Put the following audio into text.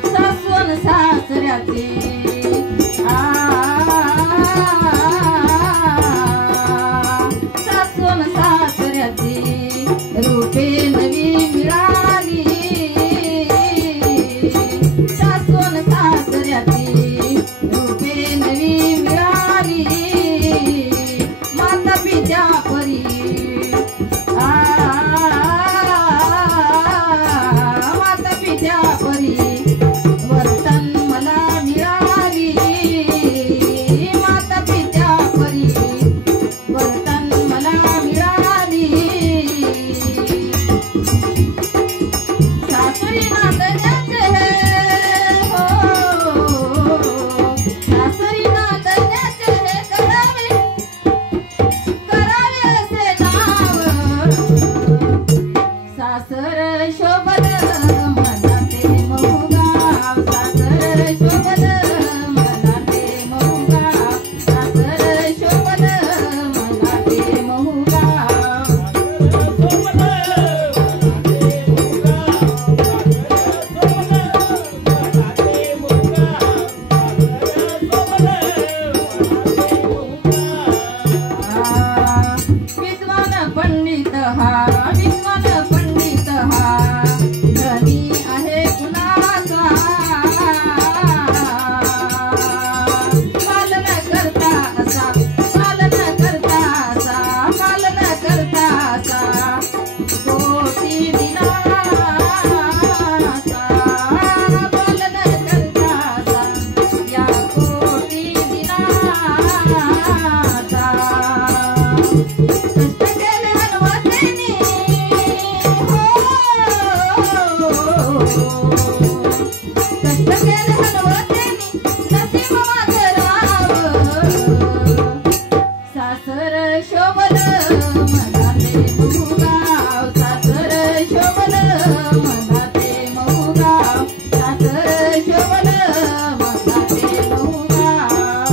सासवण सासऱ्याचे सासवण सासऱ्याचे रूपे नवी मिळाली सासवण सासऱ्याचे रूपे नवी मिळाली माता पित्या परी माता पित्या परी वर्तन मला मिळाली माता पित्या परी वर्तन मला मिळाली सासरी नांदण्याचे हो सासरी नांदण्याचे करावे असे नाव सासर शोभल मला ते महुगाव सासर शोभल मला ते महुगाव सासर शोभल मला ते महुगाव विद्वान पंडित हा विद्वान पंडित हा धनी आहे कुणाचा पालन करता असा पालन करता असा पालन करता असा कोटी दिनाचा पालन करता असा या कोटी दिनाचा कष्ट केले हनुवतेनी हो कष्ट केले हनुवतेनी नसीब माझं राव सासर शोभल मला ते महुगाव सासर शोभल मला ते महुगाव सासर शोभल मला ते महुगाव